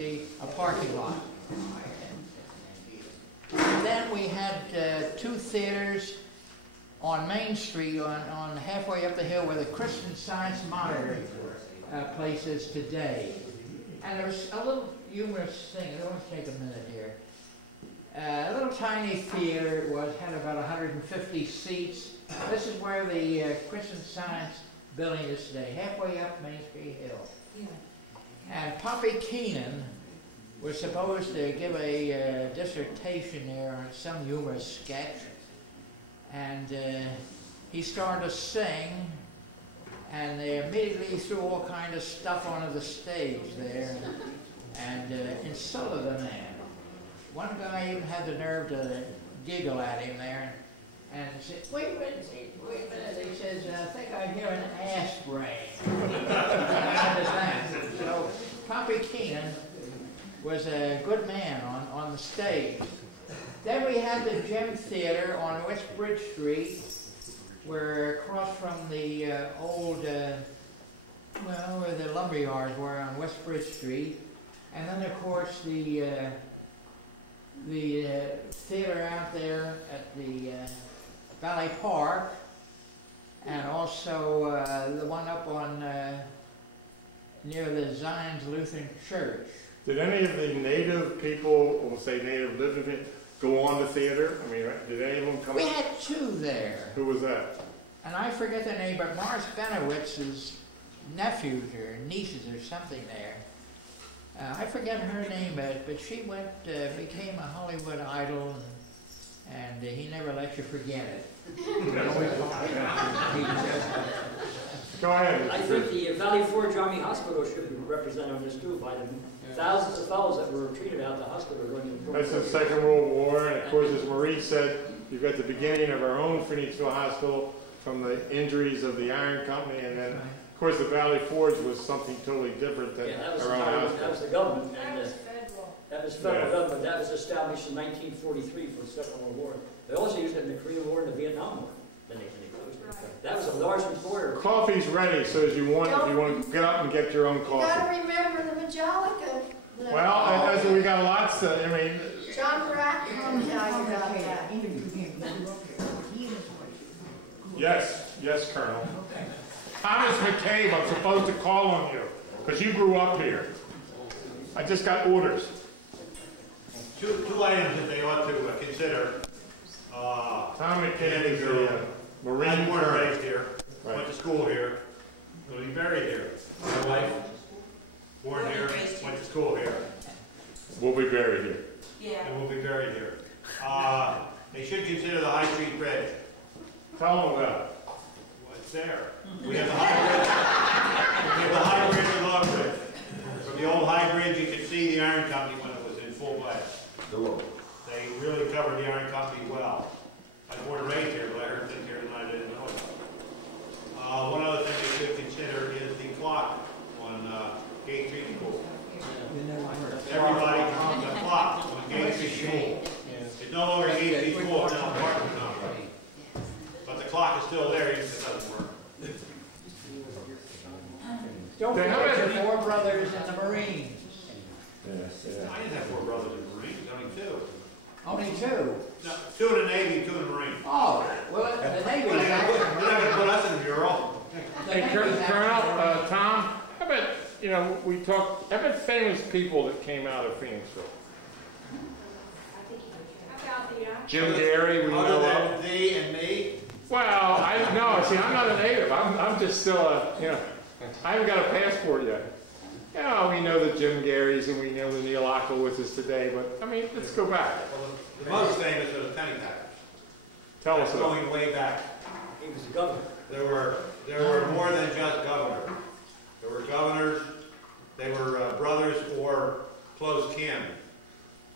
a parking lot. And then we had two theaters on Main Street, on halfway up the hill where the Christian Science Monitor place is today. And there was a little humorous thing. It'll only take a minute here. A little tiny theater. It had about 150 seats. This is where the Christian Science building is today, halfway up Main Street Hill. Yeah. And Poppy Keenan was supposed to give a dissertation there on some humorous sketch, and he started to sing, and they immediately threw all kind of stuff onto the stage there, and insulted the man. One guy even had the nerve to giggle at him there, and said, wait a minute, he says, I think I hear an ass brain. So Poppy Keenan was a good man on the stage. Then we had the Gem Theater on West Bridge Street, where across from the old, where the lumber yards were on West Bridge Street. And then of course the theater out there at the Valley Park, and also the one up on near the Zions Lutheran Church. Did any of the native people, we'll say native living people, go on the theater? I mean, did any of them come? We had two there. Who was that? And I forget their name, but Morris Benowitz's nephews or nieces or something there. I forget her name, but she went, became a Hollywood idol, and he never let you forget it. Go ahead. I think the Valley Forge Army Hospital should be represented on this too, by the thousands of fellows that were treated out at the hospital during the That's the Second World War, and of course, as Marie said, you've got the beginning of our own Phoenixville Hospital from the injuries of the Iron Company, and then, of course, the Valley Forge was something totally different than our own hospital. That was the government. That was federal. That was federal government. That was established in 1943 for the Second World War. They also used it in the Korean War and the Vietnam War. Then they closed it. That was a large reporter. Coffee's ready, so if you want to get up and get your own coffee. You got to remember the Majolica. Well, we got lots to, I mean. John Brack will tell you about that. Yes, Colonel. Thomas McCabe, I'm supposed to call on you, because you grew up here. I just got orders. Two items that they ought to consider. Tom McCabe is a Marine born and raised here, right. Went to school here, will be buried here. My wife, born here, went to school here. We'll be buried here. Yeah. And we'll be buried here. They should consider the High Street Bridge. Tell them about it. What's there? We have the High Bridge. We have the High Bridge and Long Bridge. From the old High Bridge, you could see the Iron Company when it was in full blast. They really covered the Iron Company well. I was born and raised here, but I heard things here tonight I didn't know it. One other thing they should consider is the clock on Gate Street School. Everybody comes the clock on Gate Street School. It's no longer Gate Street School, it's now apartment complex. But the clock is still there even if it doesn't work. Don't forget your four brothers in the Marines. I didn't have four brothers in the Marines, only two. Only two? No, two in the Navy, two in the Marines. Oh, well, the Navy They're is not actually... going to put us in the mural. Hey, Colonel, Tom, how about, we talked, how about famous people that came out of Phoenixville? Jim Gary, we know Other of. than thee and me? Well, I'm not a native. I'm just still I haven't got a passport yet. We know the Jim Garys and we know the Neil Ockowitzes today, but I mean, let's go back. Well, the most famous are the Pennypackers. Tell us about going way back. He was the governor. There were more than just governors. There were governors. They were brothers or close kin.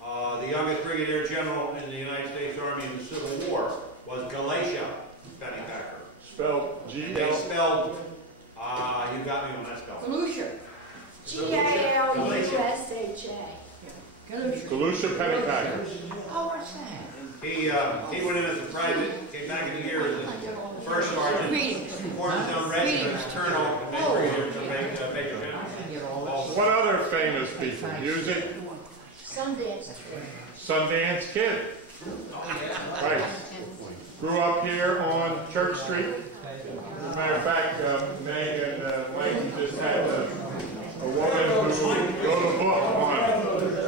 The youngest brigadier general in the United States Army in the Civil War was Galatia Pennypacker. Spelled G-L. They spelled. You got me on that spell. Galusha. Galusha. Galusha Pennypacker. Oh, what's that? He went in as a private, came back in the year as a first sergeant, formed his own regiment, colonel, and then brigadier to make Major General. What other famous people? Music? Sundance. Sundance Kid. Right. Grew up here on Church Street. As a matter of fact, Meg and Mike just had a woman who wrote a book on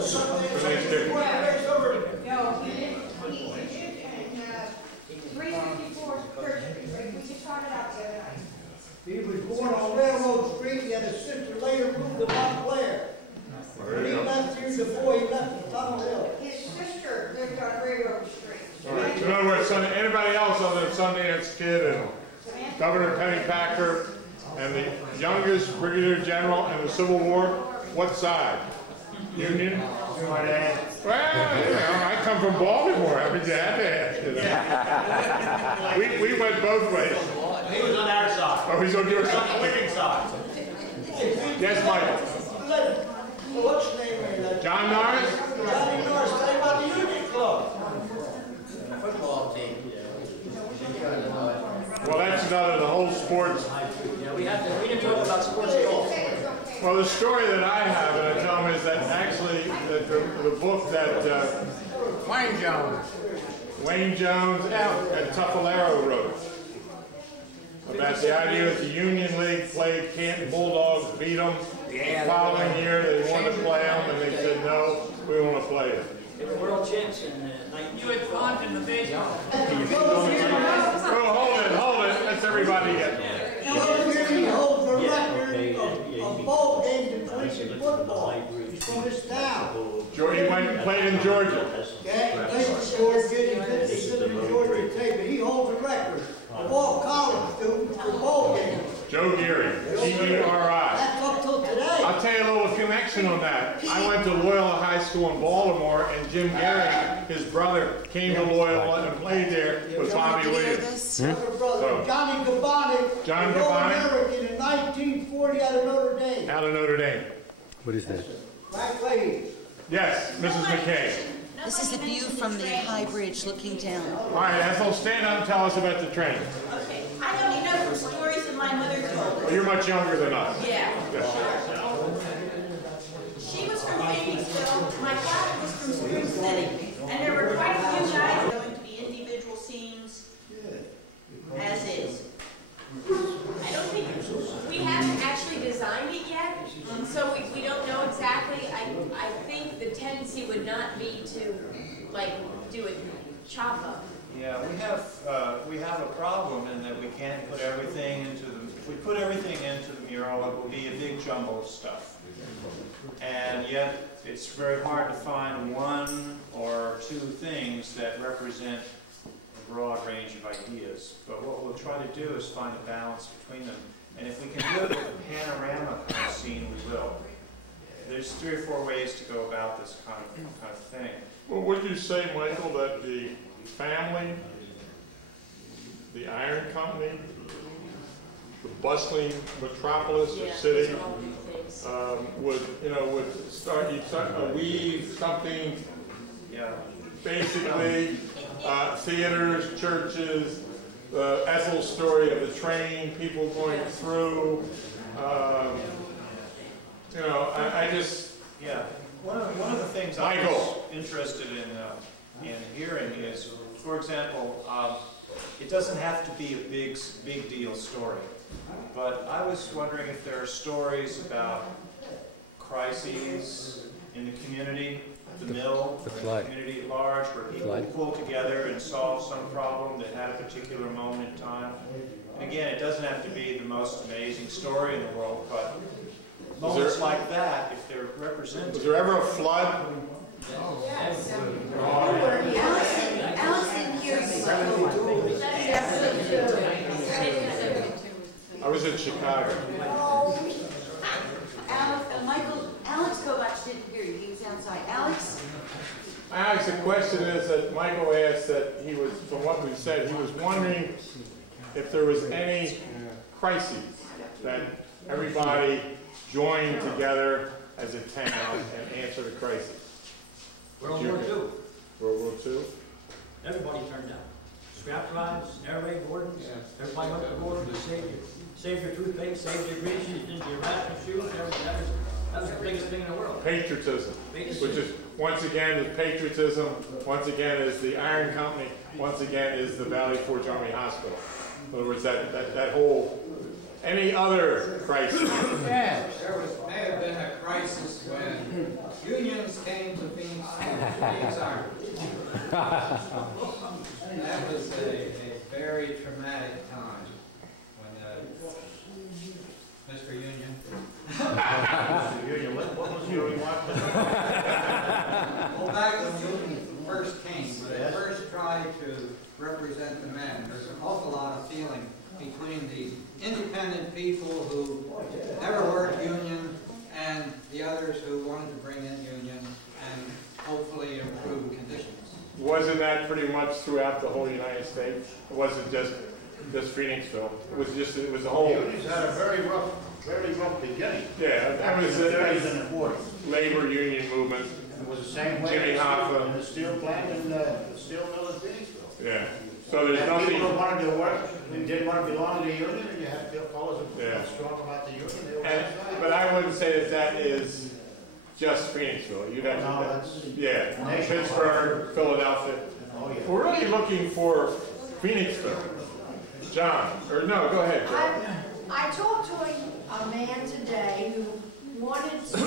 Sundance Kid. No, he did, and 354 Church Street, we just started out the other night. He was born on Railroad Street. He had a sister later moved to Montclair. When he left here before he left the Tunnel Hill. His sister lived on Railroad Street. All right. So in other words, anybody else other than Sundance Kid and Governor Pennypacker and the youngest brigadier general in the Civil War, what side? Union? Well, you know, I come from Baltimore. I mean, you had to ask. We went both ways. He was on our side. Oh, he's on your On the side. winning side. Yes, Michael. What's the name of that? John Norris? Johnny Norris, tell you about the Union Club. Football team. Well, that's another, the whole sports. Yeah, we didn't talk about sports at all. Well, the story that I have, and I tell them, is that actually the book that Wayne Jones and Tuffalero wrote about the idea that the Union League played Canton Bulldogs, beat them. The following year they wanted to play them, and they said, no, we want to play them. They were world champs in 19... You had fun in the baseball. Oh, hold it. Let's everybody get. He holds the record of ball games in collegiate football from this town. He went and played in Georgia. Okay, David George getting 57 in Georgia Tech, but he holds the record of all college students for ball games. Joe Geary, G-E-R-I. That's up till today. I'll tell you a little connection on that. I went to Loyola High School in Baltimore, and Jim Geary, his brother, came to Loyola and played there with Bobby Williams. Younger brother, Johnny Gabbani, John was Gabbani. All-American in 1940 out of Notre Dame. Out of Notre Dame. What is that? Right lady. Yes, Mrs. McKay. This is the view from the high bridge looking down. All right, Ethel, stand up and tell us about the train. Okay, I only know from stories that my mother told us. Well, you're much younger than us. Yeah. Yes. She was from Phoenixville, my father was from Spring City, and there were quite a few guys going to the individual scenes as is. I don't think, we haven't actually designed it yet, so we don't know exactly. I think the tendency would not be to, like, do a chop up. Yeah, we have a problem in that we can't put everything into the, if we put everything into the mural, it will be a big jumble of stuff. And yet, it's very hard to find one or two things that represent a broad range of ideas. But what we'll try to do is find a balance between them. And if we can do it with a panorama kind of scene, we will. There's 3 or 4 ways to go about this kind of thing. Well, would you say, Michael, that the family, the iron company, the bustling metropolis or city, would weave something, basically theaters, churches, Ethel's story of the train, people going through, I just... Yeah, one of the things I was interested in hearing is, for example, it doesn't have to be a big deal story, but I was wondering if there are stories about crises in the community, the mill, the community at large, where people pull together and solve some problem that had a particular moment in time. And again, it doesn't have to be the most amazing story in the world, but moments like that, if they're represented. Was there ever a flood? Yes. Alex didn't hear I was in Chicago. Alex Kovach didn't hear you. He was outside. Alex? Alex, the question is that Michael asked that he was, from what we said, he was wondering if there was any crises that everybody joined together as a town and answered a crisis. World War II. World War II? Everybody turned out. Scrap drives, air raid wardens, everybody went to war to save your toothpaste, save your grease, you didn't your ration shoes, That was the biggest thing in the world. Patriotism, which is, once again, is patriotism, once again is the Iron Company, once again is the Valley Forge Army Hospital. In other words, that whole, any other crisis. Yeah. There may have been a crisis when unions came to Phoenix Army. That was a very traumatic time when Mr. Union. Mr. Union, what was your remark? Well, back when unions first came, when they first tried to represent the men, there's an awful lot of feeling between the independent people who never worked union and the others who wanted to bring in union and hopefully improve conditions. Wasn't that pretty much throughout the whole United States? It wasn't just Phoenixville. It was the whole. Unions had a very rough beginning. Yeah, that was in the 30s and the 40s. Labor union movement. It was the same way Jimmy Hoffa. in the steel plant and the steel mill in Phoenixville. Yeah. So there's and nothing. People who wanted to work and didn't want to belong to the union, and you had fellows who Yeah. felt strong about the union. They were But I wouldn't say that is just Phoenixville. You'd have to. Yeah. Pittsburgh, Philadelphia. Oh, yeah. We're really looking for Phoenixville. John, or no, go ahead, Joe. I talked to a man today who wanted to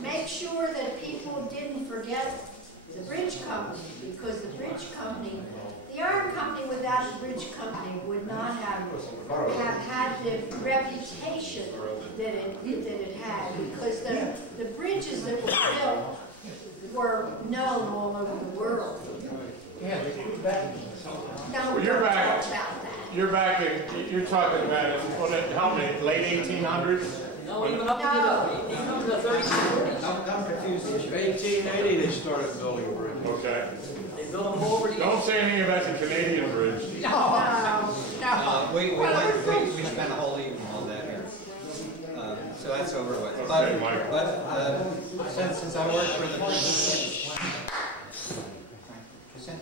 make sure that people didn't forget the bridge company, because the bridge company, the iron company without the bridge company would not have had the reputation that it had, because the bridges that were built were known all over the world. Yeah, they do that. Now, Well, you're back. about that. You're back. You're talking about it. Help me. Late 1800s. No, even up to the 30s and 40s. Don't confuse the issue. 1880 they started building a bridge. Okay. They built them all over the Don't say anything about the Canadian bridge. No. We spent a whole evening on that here. So that's over with. Okay, Michael. But since I worked for the bridge,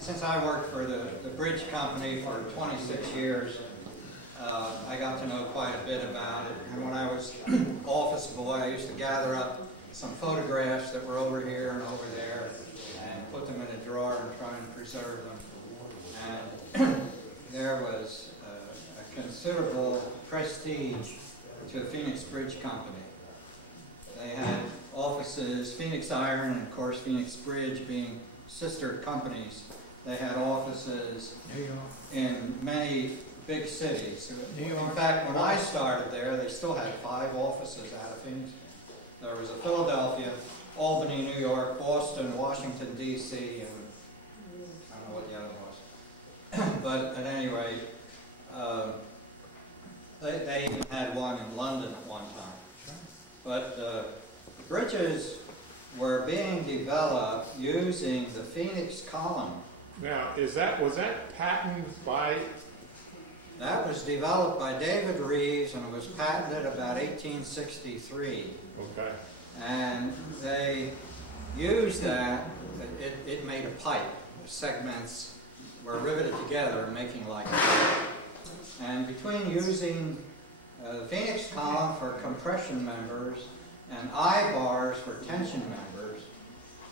since I worked for the bridge company for 26 years, I got to know quite a bit about it. And when I was office boy, I used to gather up some photographs that were over here and over there and put them in a drawer and try and preserve them. And there was a considerable prestige to the Phoenix Bridge Company. They had offices, Phoenix Iron and of course Phoenix Bridge being sister companies. They had offices in many big cities. In fact, when I started there, they still had 5 offices out of Phoenix. There was a Philadelphia, Albany, New York, Boston, Washington, D.C., and I don't know what the other was. But at any rate, they even had one in London at one time. But bridges were being developed using the Phoenix column. Now, was that patented by? That was developed by David Reeves, and it was patented about 1863. Okay. And they used that. It made a pipe. The segments were riveted together, making like a pipe. And between using the Phoenix column for compression members and eye bars for tension members,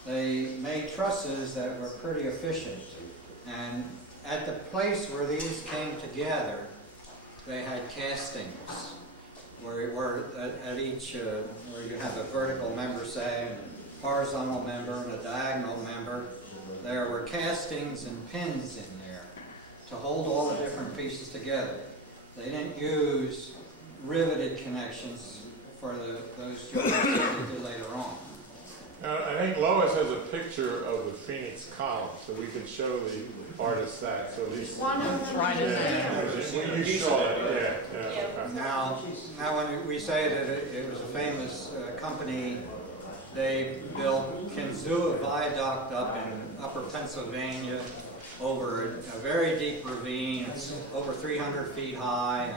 they made trusses that were pretty efficient. And at the place where these came together, they had castings where at each, where you have a vertical member, say, and a horizontal member and a diagonal member, there were castings and pins in there to hold all the different pieces together. They didn't use riveted connections for those joints that they did later on. I think Lois has a picture of the Phoenix column, so we could show the artist that. So at least One of them right in there. You saw it, yeah. Okay. Now when we say that it was a famous company, they built Kinzua Viaduct up in Upper Pennsylvania over a very deep ravine. It's over 300 feet high,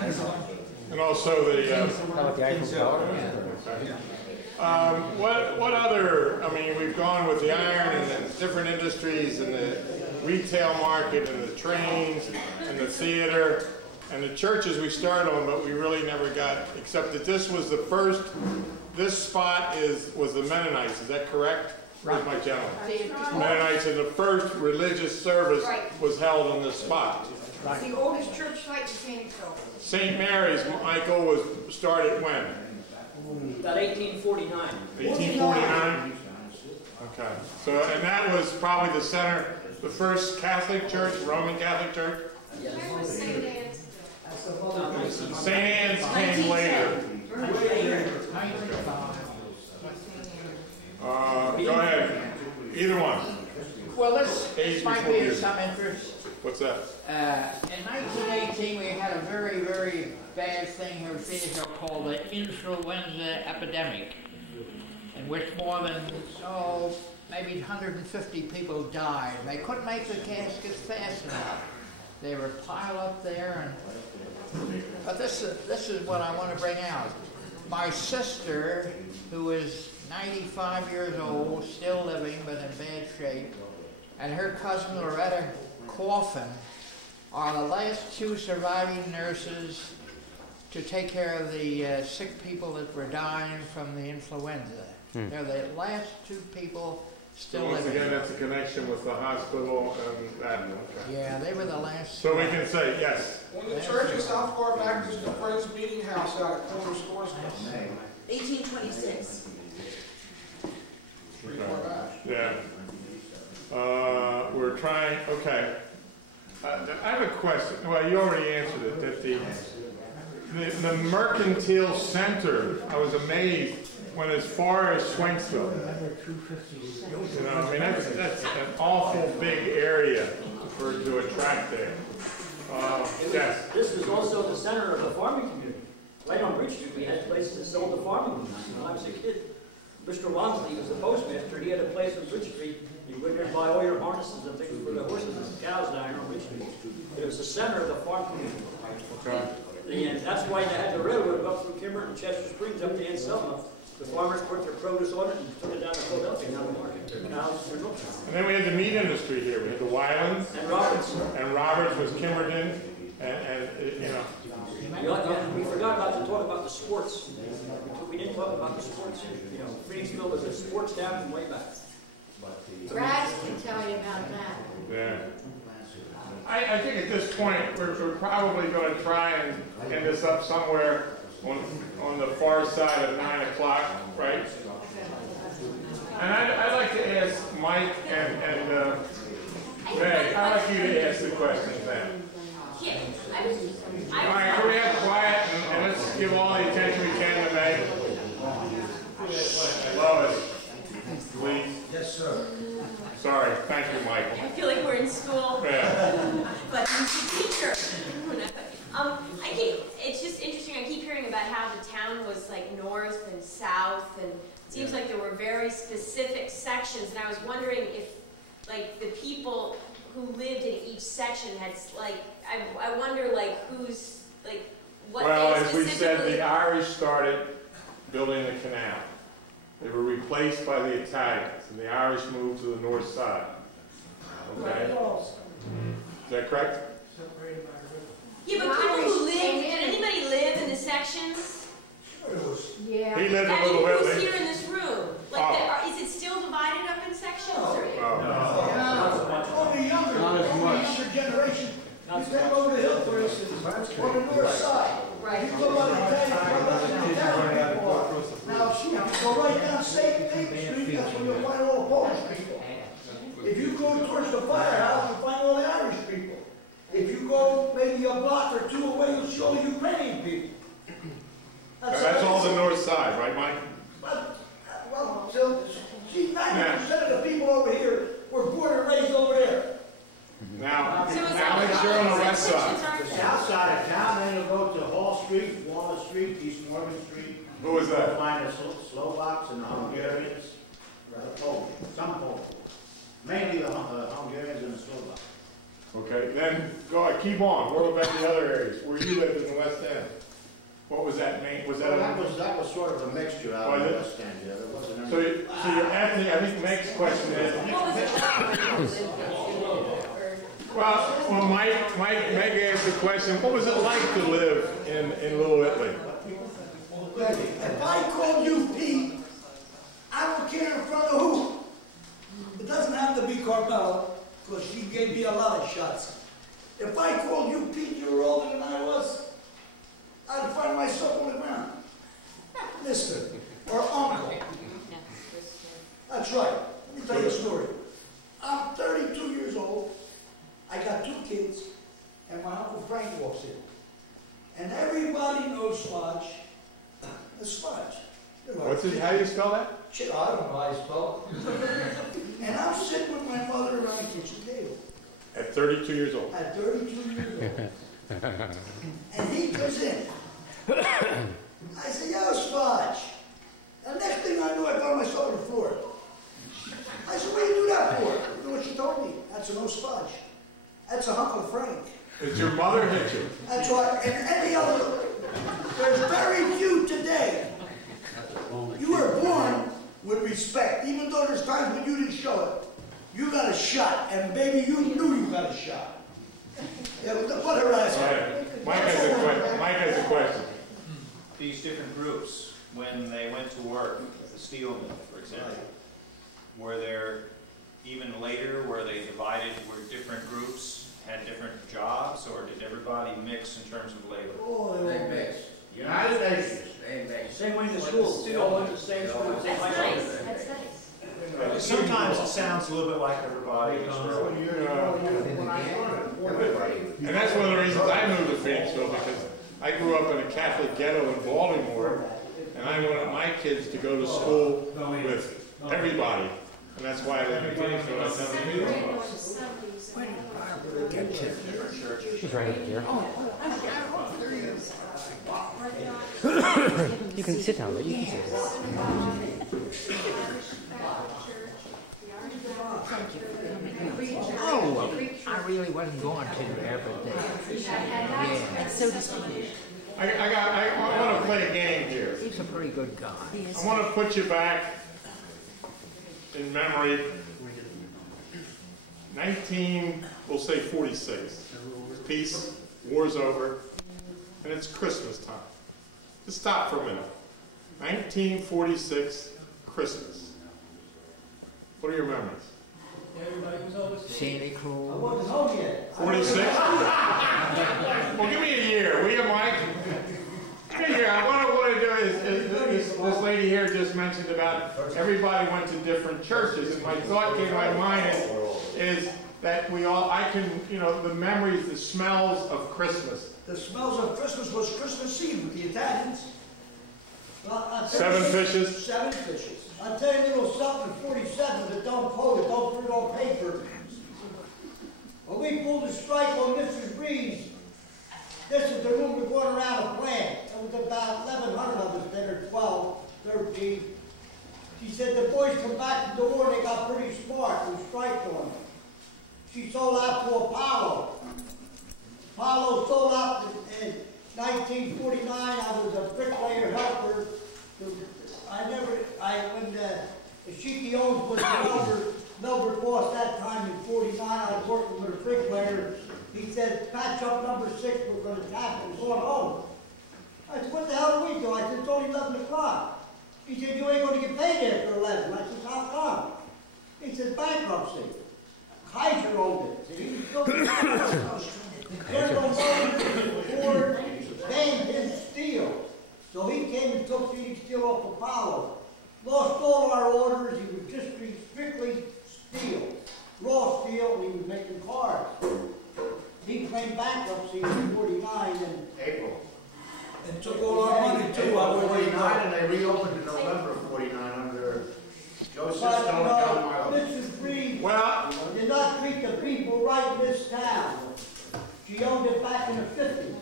and also the Kinzua. okay. What other, I mean, we've gone with the iron and the different industries and the retail market and the trains and the theater and the churches we started on, but we really never got, except that this was the first this spot was the Mennonites, is that correct? Right, my gentleman. Mennonites, and the first religious service was held on this spot. It's the oldest church site in Phoenixville. St. Mary's, Michael, was started when? About 1849. 1849? Okay. So, and that was probably the center, the first Catholic church, Roman Catholic church? Yes. Where was St. Anne's? St. Anne's came later. Go ahead. Either one. Well, this might be of some interest. What's that? In 1918, we had a very, very bad thing here in Phoenixville called the influenza epidemic, in which more than, maybe 150 people died. They couldn't make the caskets fast enough. They were piled up there, but this is what I want to bring out. My sister, who is 95 years old, still living, but in bad shape, and her cousin Loretta Coffin are the last two surviving nurses to take care of the sick people that were dying from the influenza. They're the last two people still So once living. again, that's a connection with the hospital and that. Okay. Yeah, they were the last. So we can say, yes. When the church is how far back is the Friends Meeting House out at Corner Stores? 1826. Pretty far back. Yeah. We're trying, okay. I have a question. Well, you already answered it, that the mercantile center, I was amazed, went as far as Swanksville. You know, I mean, that's an awful big area to attract there. Yes. This was also the center of the farming community. Right on Bridge Street, we had places that sold the farming goods. When I was a kid, Mr. Wansley was the postmaster. He had a place on Bridge Street. You went there and buy all your harnesses and things for the horses and cows down here on Bridge Street. It was the center of the farm community. Okay. And that's why they had the railroad up through Kimber and Chester Springs up to Anselmo. The farmers put their produce on it and took it down to Philadelphia, down the market. Their cows, their milk. And then we had the meat industry here. We had the Wylands. And Roberts. And Roberts was Kimberton. And you know. We forgot about to talk about the sports. We didn't talk about the sports. You know, Phoenixville was a sports town from way back. Brad can tell you about that. Yeah. I think at this point we're probably going to try and end this up somewhere on the far side of 9 o'clock, right? And I'd like to ask Mike and Meg, I'd like you to ask the questions then. All right, can we have quiet and let's give all the attention we can to Meg? Lois, please. Yes, sir. Sorry, thank you, Michael. I feel like we're in school. Yeah. But he's a teacher. It's just interesting. I keep hearing about how the town was like north and south, and it seems like there were very specific sections. And I was wondering if, like, the people who lived in each section had, like, I wonder, like, who's, like, what Well, they as we said, specifically. the Irish started building the canal. They were replaced by the Italians, and the Irish moved to the north side. Okay? Is that correct? Yeah, but people who lived, did anybody live in the sections? Yeah. He lived I a mean, little bit. who's here in this room? Like, is it still divided up in sections? Or? On the younger generation, you take over the hill, for instance, on the north side. Right. You go on the now, if you go right down State Street, that's where you'll find all the Polish people. If you go towards the firehouse, you'll find all the Irish people. If you go maybe a block or two away, you'll see all the Ukrainian people. That's all the north side, right, Mike? Well, so, see, 90% of the people over here were born and raised over there. Now, So is now that make sure on the west side. South side of town, then you'll go to Hall Street, Wallace Street, East Morgan Street. Who is that? You'll find the Slovaks and the Hungarians, Polish, some Polish. Mainly the Hungarians and the Slovaks. Okay, then go ahead, keep on. What about the other areas where you lived in the West End? What was that name? Was that? That was sort of a mixture out of the West End. Yeah, there wasn't any. So your ethnic. I think Meg's question is. Well, Meg asked the question. What was it like to live in Little Italy? If I call you Pete, I don't care in front of who. It doesn't have to be Carmella, because she gave me a lot of shots. If I called you Pete, you were older than I was, I'd find myself on the ground. Mister, or uncle. That's right. Let me tell you a story. I'm 32 years old. I got 2 kids, and my Uncle Frank walks in. And everybody knows Sludge. The Sludge. What's it, how do you spell that? I don't know how you spell it. And I'm sitting with my mother around the kitchen table. At 32 years old. At 32 years old. And he comes in. I said, yo, Sludge. And the next thing I knew, I found myself on the floor. I said, what do you do that for? You know what she told me? That's an old Sludge. That's a Uncle Frank. Did your mother hit you? That's right. And any other, there's very few today. You were born with respect, even though there's times when you didn't show it. You got a shot, and baby, you knew you got a shot. Yeah, what her ass. Right. Mike has a question. These different groups, when they went to work at the steel mill, for example, were there even later where they divided, where different groups had different jobs, or did everybody mix in terms of labor? Oh, They mixed. United Nations, they mixed. Same way in the schools, they all went to the same school. That's nice, that's nice. Sometimes it sounds a little bit like everybody was And that's one of the reasons I moved to Phoenixville, because I grew up in a Catholic ghetto in Baltimore, and I wanted my kids to go to school with everybody. And that's why I live in Phoenixville. I've never moved. She's right over here. You can sit down, but you can sit down. Oh, I really wasn't going to there, but yeah. So to speak. I want to play a game here. He's a pretty good guy. I want to put you back in memory. We'll say 46. Peace, war's over, and it's Christmas time. Just stop for a minute. 1946, Christmas. What are your memories? Santa Claus. I wasn't home yet. 46? Well, give me a year, will you, Mike? Give me a year. What I want to do is this lady here just mentioned about everybody went to different churches, and my thought came to my mind is that the memories, the smells of Christmas. The smells of Christmas was Christmas Eve with the Italians. Well, 7 fishes? 7 fishes. I'll tell you a little something, 47, that don't quote it, don't put it on paper. When we pulled the strike on Mrs. Reed's, this is the room we're going around the plant. There was about 1,100 of us then, or 12, 13. She said the boys come back from the war and they got pretty smart. We striked on them. She sold out to Apollo. Apollo sold out in 1949. I was a bricklayer helper. When Ashiki Owens was the Melbourne boss that time in 49, I was working with a bricklayer. He said, patch up number 6, we're going to tap it, we're going home. I said, what the hell are we doing? I said, it's only 11 o'clock. He said, you ain't going to get paid after 11. I said, how come? He said, bankruptcy. Kaiser owned it. He was building General Motors, Ford, named him Steel. So he came and took Phoenixville off Apollo. Lost all our orders. He was just strictly steel. Raw steel, and he was making cars. He claimed bankruptcy in 49 and April. And took all our money too. April 49, and they reopened in November of 49 under Joe Sisto and John Milo. Mrs. Reed Well, did not treat the people right in this town. She owned it back in the 50s,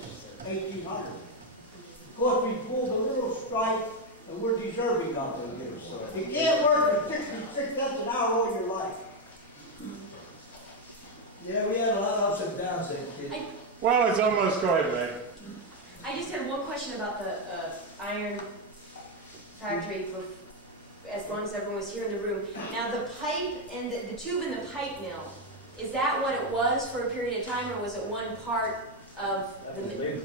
1800. Of course, we pulled a little strike, and we're deserving of it. You can't work for 66 cents an hour all your life. Yeah, we had a lot of ups and downs there, kid. well, it's almost, go ahead, Meg. I just had one question about the iron factory for as long as everyone was here in the room. Now the pipe and the tube in the pipe mill, is that what it was for a period of time, or was it one part of the mill?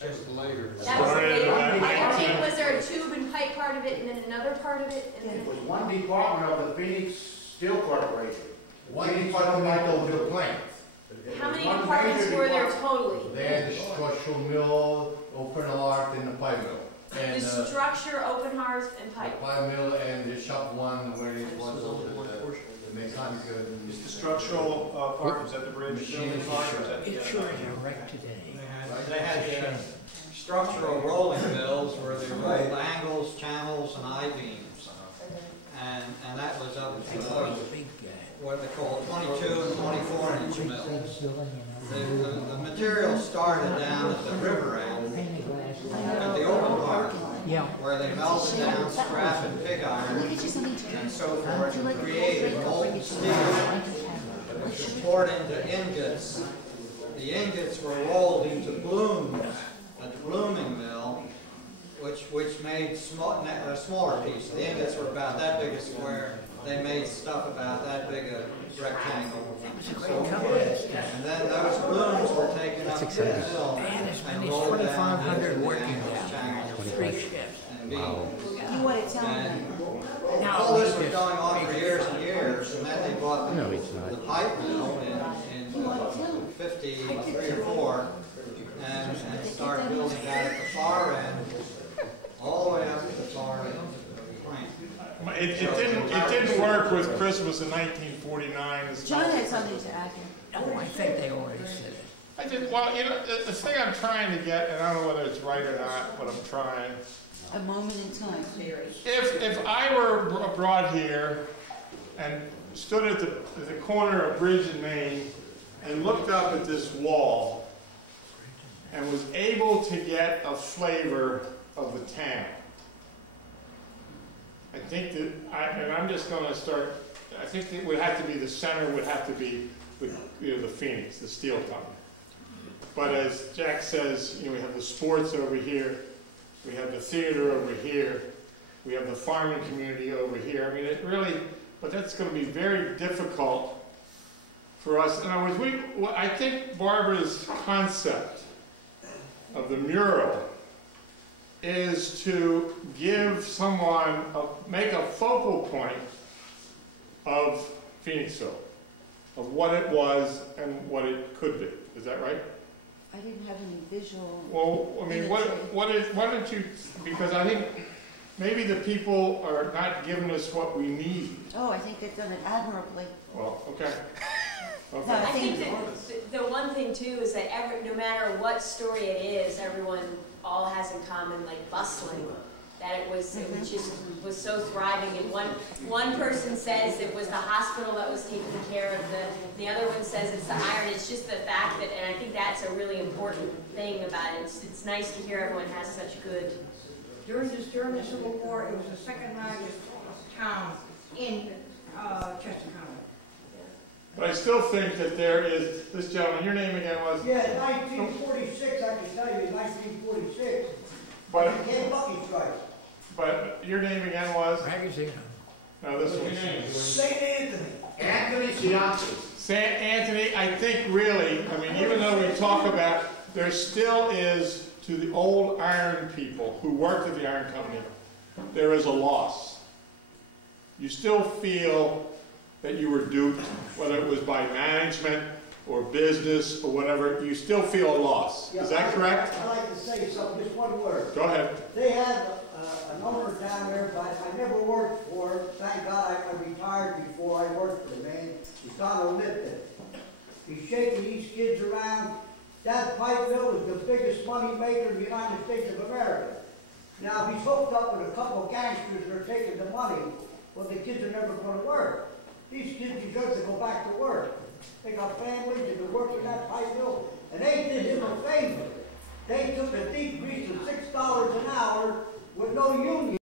Just later. That was later. I think, was there a tube and pipe part of it and then another part of it? And It then, was one department of the Phoenix Steel Corporation. One department of the plant. how many departments were there totally? They had the structural mill, open heart, and the pipe mill. And The structure, open hearth, and the pipe. pipe mill and the shop one where it was the mechanic. Is the structural part, is that the bridge building part, or is that the It other sure part? had a wreck today. They had structural rolling mills where they rolled angles, channels, and I-beams. And that was up to what they call 22 and 24-inch mills. The material started down at the river end, at the open part, where they melted down scrap and pig iron and so forth, and created molten steel, which was poured into ingots. The ingots were rolled into blooms at the blooming mill, which made a smaller piece. The ingots were about that big a square. They made stuff about that big a rectangle. And then those blooms were taken up to the mill and rolled down into the angles, channels, 3 shifts. and beams. You want to tell me? All this was going on for years and years, and then they bought the pipe mill in 53 or 4, and started building that at the far end, all the way up to the far end of the plant. It didn't work with Christmas in 1949. John had something to add here. No, I think they already said it. I did, well, you know, the thing I'm trying to get, and I don't know whether it's right or not, but I'm trying. A moment in time. If I were brought here and stood at the corner of Bridge and Main and looked up at this wall and was able to get a flavor of the town, I think that, and I'm just going to start, I think it would have to be, the center would have to be the Phoenix, the steel company. But as Jack says, we have the sports over here, we have the theater over here, we have the farming community over here. I mean, it really, but that's going to be very difficult for us. In other words, I think Barbara's concept of the mural is to give someone, make a focal point of Phoenixville, of what it was and what it could be. Is that right? I didn't have any visual. Well, I mean, why don't you, because I think maybe the people are not giving us what we need. Oh, I think they've done it admirably. Well, okay. No, Okay. I think that the one thing too is that no matter what story it is, everyone all has in common, like bustling. That it was so thriving, and one person says it was the hospital that was taking care of the other one says it's the iron. It's just the fact that, and I think that's a really important thing about it. It's nice to hear everyone has such good. During the Civil War, it was the second largest town in Chester County. But I still think that there is, this gentleman, your name again was? Yeah, 1946, I can tell you, 1946. But, Kentucky strike. but your name again was? Magazine. No, this was. St. Anthony. Anthony Cianci. St. Anthony, I think really, I mean, even though we talk about, there still is, to the old iron people who worked at the iron company, there is a loss. You still feel that you were duped, whether it was by management or business or whatever, you still feel a loss. Yeah, Is that correct? I'd like to say something, just one word. Go ahead. They had an owner down there, but I never worked for him. Thank God I retired before I worked for him, man. He's Donald Lipton. He's shaking these kids around. That pipe mill is the biggest money maker in the United States of America. Now, if he's hooked up with a couple of gangsters that are taking the money, well, the kids are never going to work. These kids deserve to go back to work. They got families, they've been working that pipe mill, and they did him a favor. They took a decrease of $6 an hour with no union.